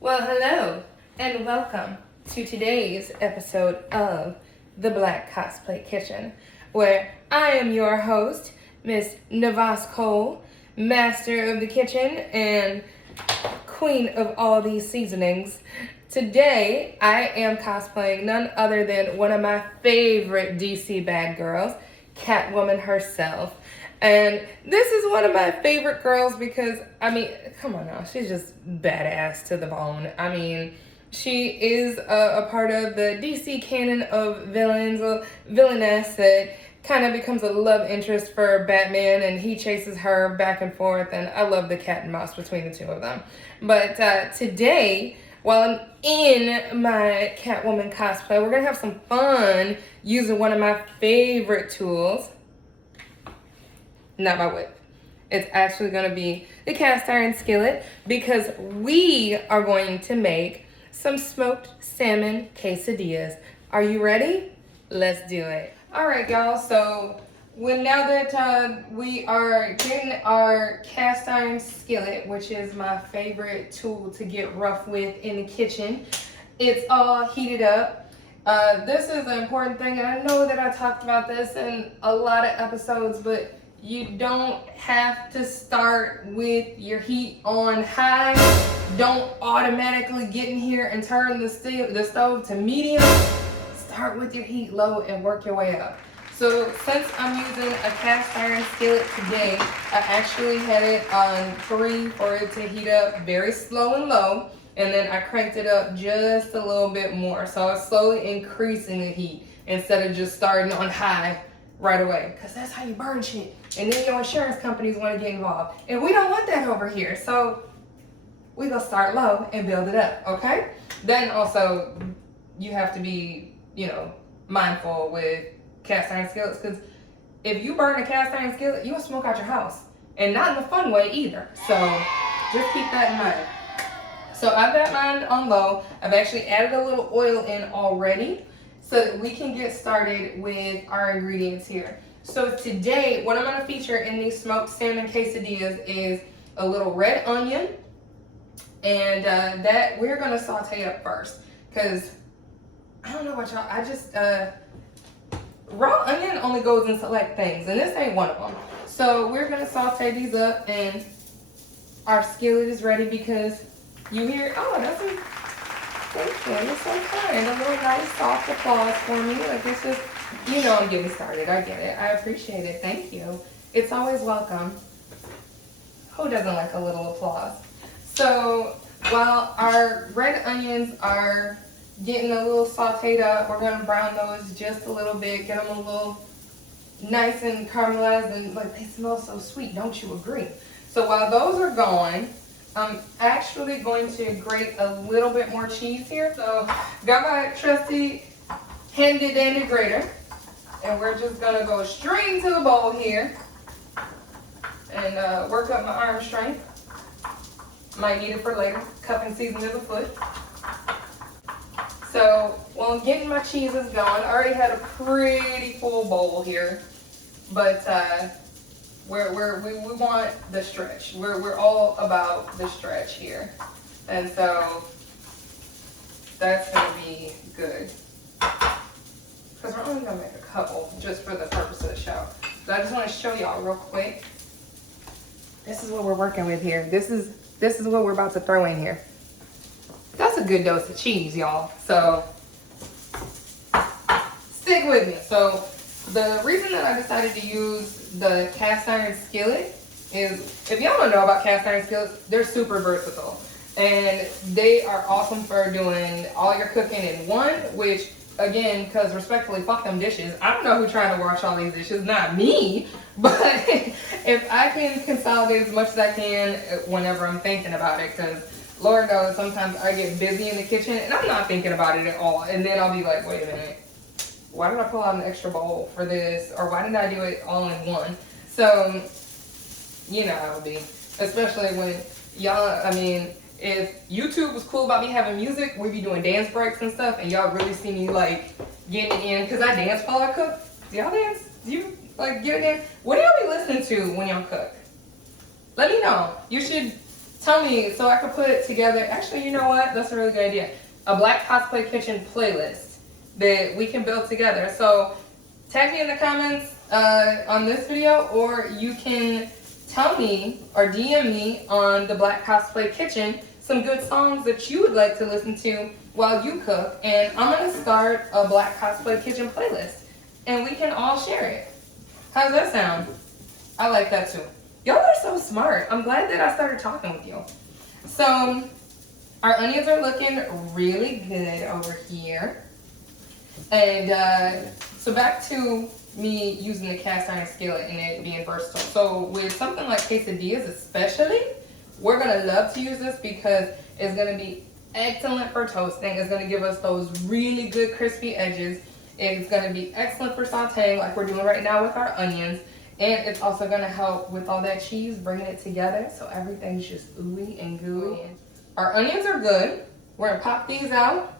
Well, hello, and welcome to today's episode of the Black Cosplay Kitchen, where I am your host, Miss Navas Cole, master of the kitchen and queen of all these seasonings. Today, I am cosplaying none other than one of my favorite DC bad girls, Catwoman herself. And this is one of my favorite girls because, come on now, she's just badass to the bone. She is a part of the DC canon of villains, a villainess that kind of becomes a love interest for Batman, and he chases her back and forth, and I love the cat and mouse between the two of them. But today, while I'm in my Catwoman cosplay, we're going to have some fun using one of my favorite tools. Not my whip. It's actually going to be the cast iron skillet because we are going to make some smoked salmon quesadillas. Are you ready? Let's do it. All right, y'all. So now that we are getting our cast iron skillet, which is my favorite tool to get rough with in the kitchen, it's all heated up. This is an important thing, and I know that I talked about this in a lot of episodes, but you don't have to start with your heat on high. Don't automatically get in here and turn the stove to medium. Start with your heat low and work your way up. So since I'm using a cast iron skillet today, I actually had it on 3 for it to heat up very slow and low. And then I cranked it up just a little bit more. So I was slowly increasing the heat instead of just starting on high right away, because that's how you burn shit. And then your insurance companies want to get involved. And we don't want that over here. So we gonna start low and build it up, okay? Then also, you have to be, mindful with cast iron skillets, because if you burn a cast iron skillet, you'll smoke out your house. And not in a fun way either. So just keep that in mind. So I've got mine on low. I've actually added a little oil in already, so that we can get started with our ingredients here. So today, what I'm gonna feature in these smoked salmon quesadillas is a little red onion, and that we're gonna saute up first, because I don't know about y'all, I just, raw onion only goes in select things, and this ain't one of them. So we're gonna saute these up, and our skillet is ready because you hear, oh, that's a, thank you, you're so kind. A little nice soft applause for me. Like, it's just, I'm getting started. I get it. I appreciate it. Thank you. It's always welcome. Who doesn't like a little applause? So while our red onions are getting a little sauteed up, we're going to brown those just a little bit, get them a little nice and caramelized, and like, they smell so sweet. Don't you agree? So while those are going, I'm actually going to grate a little bit more cheese here. So got my trusty handy dandy grater, and we're just gonna go straight into the bowl here and work up my arm strength. Might need it for later. Cupping season is afoot. So while getting my cheeses going, I already had a pretty full bowl here, but we want the stretch. We're all about the stretch here. And so that's gonna be good. Because we're only gonna make a couple just for the purpose of the show. So I just wanna show y'all real quick. This is what we're working with here. This is what we're about to throw in here. That's a good dose of cheese, y'all. So stick with me. So the reason that I decided to use the cast iron skillet is, if y'all don't know about cast iron skillets, they're super versatile. And they are awesome for doing all your cooking in one, which, again, because respectfully, fuck them dishes. I don't know who's trying to wash all these dishes, not me. But if I can consolidate as much as I can whenever I'm thinking about it, because Lord knows sometimes I get busy in the kitchen and I'm not thinking about it at all. And then I'll be like, wait a minute. Why did I pull out an extra bowl for this? Or why didn't I do it all in one? So, you know how it would be. Especially when y'all, if YouTube was cool about me having music, we'd be doing dance breaks and stuff, and y'all really see me like getting it in, because I dance while I cook. Do y'all dance? Do you like get it in? What do y'all be listening to when y'all cook? Let me know. You should tell me so I could put it together. Actually, you know what? That's a really good idea. A Black Cosplay Kitchen playlist that we can build together. So tag me in the comments on this video, or you can tell me or DM me on the Black Cosplay Kitchen some good songs that you would like to listen to while you cook. And I'm gonna start a Black Cosplay Kitchen playlist and we can all share it. How's that sound? I like that too. Y'all are so smart. I'm glad that I started talking with you. So our onions are looking really good over here. And so back to me using the cast iron skillet and it being versatile. So with something like quesadillas especially, we're gonna love to use this because it's gonna be excellent for toasting. It's gonna give us those really good crispy edges. It's gonna be excellent for sauteing like we're doing right now with our onions. And it's also gonna help with all that cheese, bringing it together so everything's just ooey and gooey. Our onions are good. We're gonna pop these out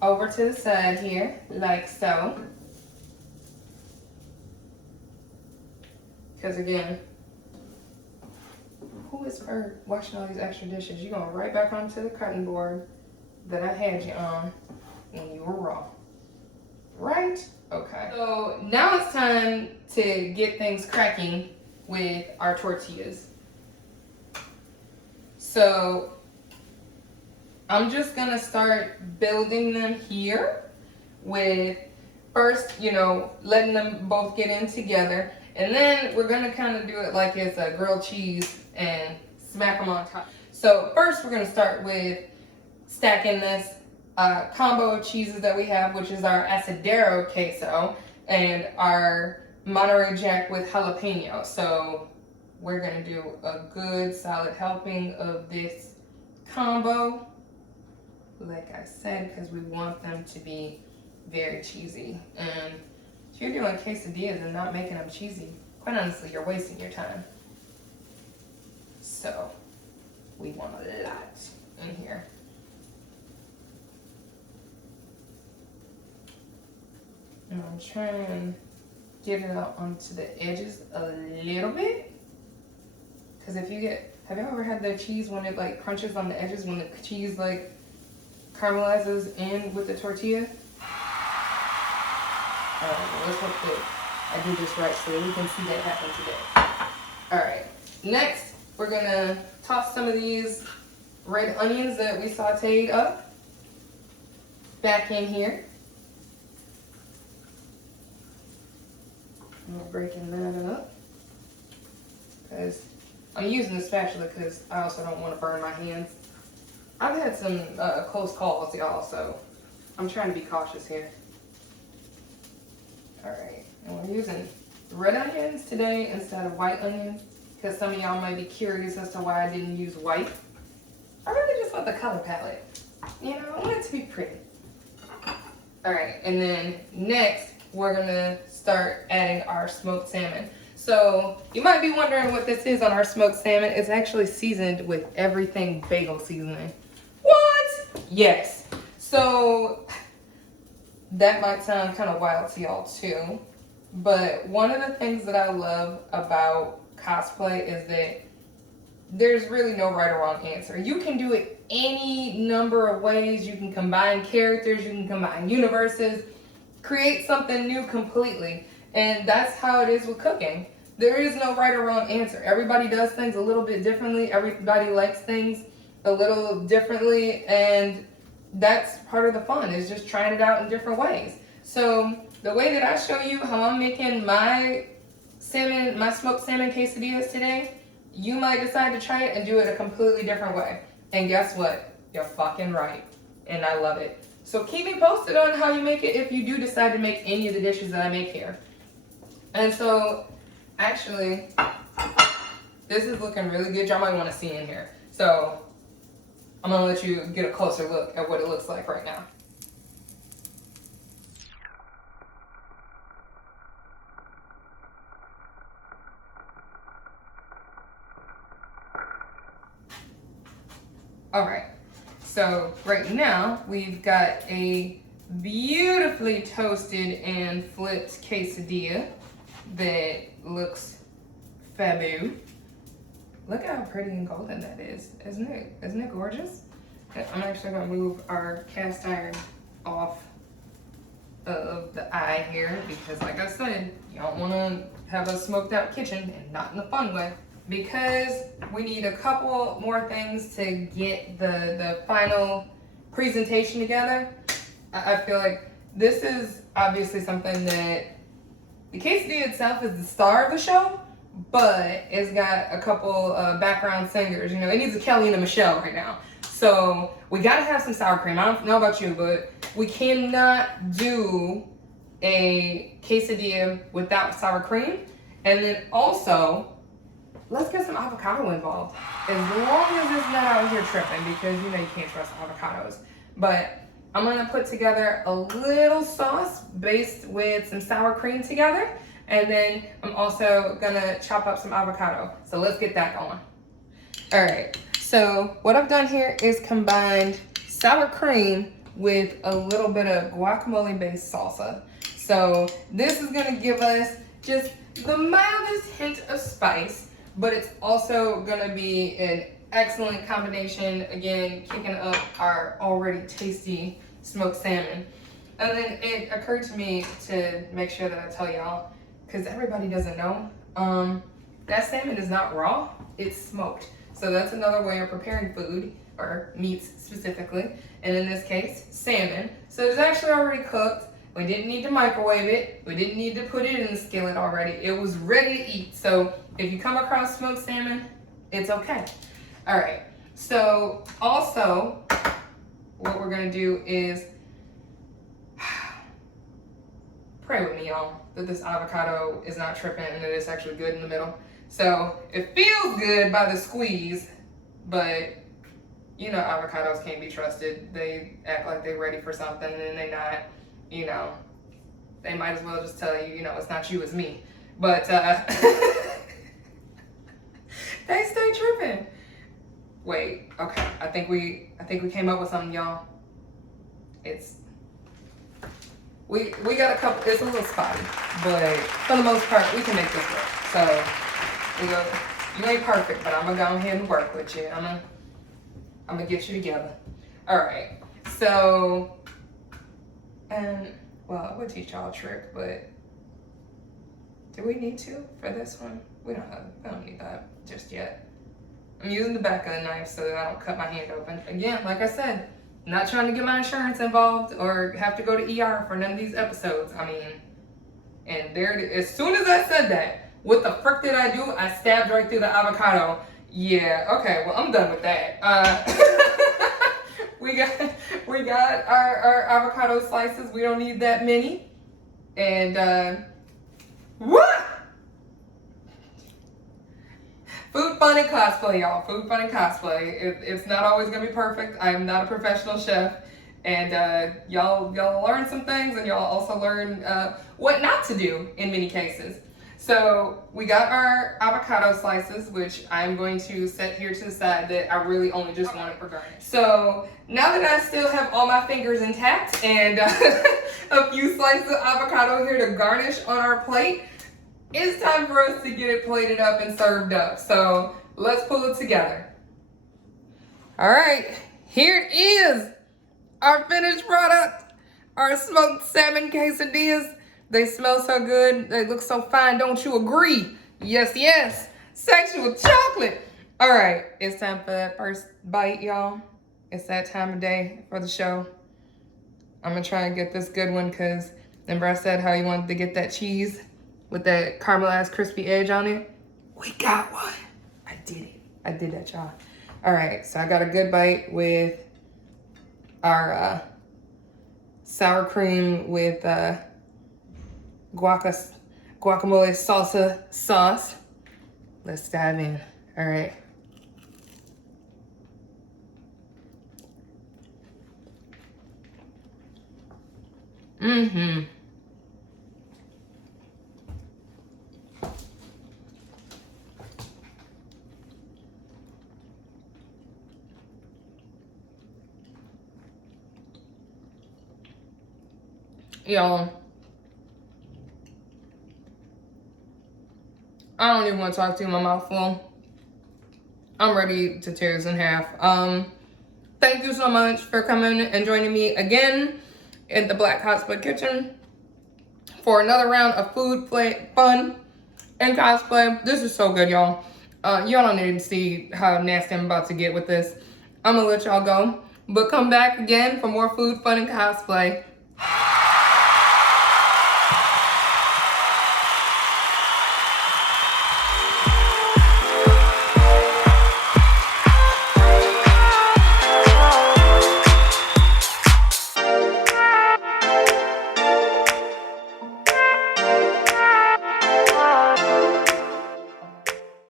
over to the side here, like so. Because again, who is for washing all these extra dishes? You're going right back onto the cutting board that I had you on when you were raw. Right? Okay. So now it's time to get things cracking with our tortillas. So I'm just gonna start building them here with first, letting them both get in together. And then we're gonna kind of do it like it's a grilled cheese and smack them on top. So first we're gonna start with stacking this combo of cheeses that we have, which is our Asadero queso and our Monterrey Jack with jalapeno. So we're gonna do a good solid helping of this combo, like I said, because we want them to be very cheesy. And if you're doing quesadillas and not making them cheesy, quite honestly, you're wasting your time. So we want a lot in here. And I'm trying to get it out onto the edges a little bit. Because have you ever had the cheese when it like crunches on the edges, when the cheese like caramelizes in with the tortilla? Alright, well, let's hope that I do this right so that we can see that happen today. Alright, next we're gonna toss some of these red onions that we sauteed up back in here. And we're breaking that up because I'm using the spatula because I also don't want to burn my hands. I've had some close calls, y'all, so I'm trying to be cautious here. Alright, and we're using red onions today instead of white onions because some of y'all might be curious as to why I didn't use white. I really just want the color palette. I want it to be pretty. Alright, and then next we're gonna start adding our smoked salmon. So you might be wondering what this is on our smoked salmon. It's actually seasoned with everything bagel seasoning. What? Yes. So that might sound kind of wild to y'all too, but one of the things that I love about cosplay is that there's really no right or wrong answer. You can do it any number of ways. You can combine characters, you can combine universes, create something new completely. And that's how it is with cooking. There is no right or wrong answer. Everybody does things a little bit differently. Everybody likes things a little differently, and that's part of the fun, is just trying it out in different ways. So the way that I show you how I'm making my smoked salmon quesadillas today, you might decide to try it and do it a completely different way. And guess what? You're fucking right. And I love it. So keep me posted on how you make it if you do decide to make any of the dishes that I make here. And so, actually, this is looking really good. Y'all might want to see in here. So I'm gonna let you get a closer look at what it looks like right now. All right, so right now we've got a beautifully toasted and flipped quesadilla that looks fabulous. Look how pretty and golden that is. Isn't it gorgeous? I'm actually gonna move our cast iron off of the eye here because like I said, you don't wanna have a smoked out kitchen and not in the fun way. Because we need a couple more things to get the final presentation together. I feel like this is obviously something that the quesadilla itself is the star of the show, but it's got a couple background singers. You know, it needs a Kelly and a Michelle right now. So we gotta have some sour cream. I don't know about you, but we cannot do a quesadilla without sour cream. And then also, let's get some avocado involved. As long as it's not out here tripping, because you know you can't trust avocados. But I'm gonna put together a little sauce based with some sour cream together. And then I'm also gonna chop up some avocado. So let's get that going. All right, so what I've done here is combined sour cream with a little bit of guacamole-based salsa. So this is gonna give us just the mildest hint of spice, but it's also gonna be an excellent combination, again, kicking up our already tasty smoked salmon. And then it occurred to me to make sure that I tell y'all, because everybody doesn't know, that salmon is not raw, it's smoked. So that's another way of preparing food, or meats specifically, and in this case, salmon. So it's actually already cooked. We didn't need to microwave it. We didn't need to put it in the skillet already. It was ready to eat. So if you come across smoked salmon, it's okay. All right, so also what we're gonna do is, pray with me y'all, that this avocado is not tripping and that it's actually good in the middle. So it feels good by the squeeze, but you know avocados can't be trusted. They act like they're ready for something and they're not, you know. They might as well just tell you, you know, it's not you, it's me. But they stay tripping. Wait, okay, I think we came up with something, y'all. We got a couple, it's a little spotty, but for the most part, we can make this work. So, you ain't perfect, but I'm gonna go ahead and work with you. I'm gonna get you together. All right, so, and, well, I would teach y'all a trick, but do we need to for this one? We don't need that just yet. I'm using the back of the knife so that I don't cut my hand open. Again, like I said, not trying to get my insurance involved or have to go to ER for none of these episodes. I mean, and there it is. As soon as I said that, what the frick did I do? I stabbed right through the avocado. Yeah, okay, well, I'm done with that. We got our avocado slices. We don't need that many. And, what? Food, fun, and cosplay, y'all. Food, fun, and cosplay. It's not always gonna be perfect. I am not a professional chef, and y'all learn some things, and y'all also learn what not to do in many cases. So we got our avocado slices, which I'm going to set here to the side that I really only just want it for garnish. So now that I still have all my fingers intact and a few slices of avocado here to garnish on our plate, it's time for us to get it plated up and served up. So let's pull it together. All right, here it is. Our finished product, our smoked salmon quesadillas. They smell so good, they look so fine, don't you agree? Yes, yes, sexual chocolate. All right, it's time for that first bite, y'all. It's that time of day for the show. I'm gonna try and get this good one because remember I said how you wanted to get that cheese with that caramelized crispy edge on it? We got one. I did it. I did that, y'all. All right, so I got a good bite with our sour cream with guacamole salsa sauce. Let's dive in. All right. Mm-hmm. Y'all, I don't even want to talk to you, my mouth full. I'm ready to tear this in half. Thank you so much for coming and joining me again in the Black Cosplay Kitchen for another round of food, play, fun, and cosplay. This is so good, y'all. Y'all don't need to see how nasty I'm about to get with this. I'm gonna let y'all go, but come back again for more food, fun, and cosplay.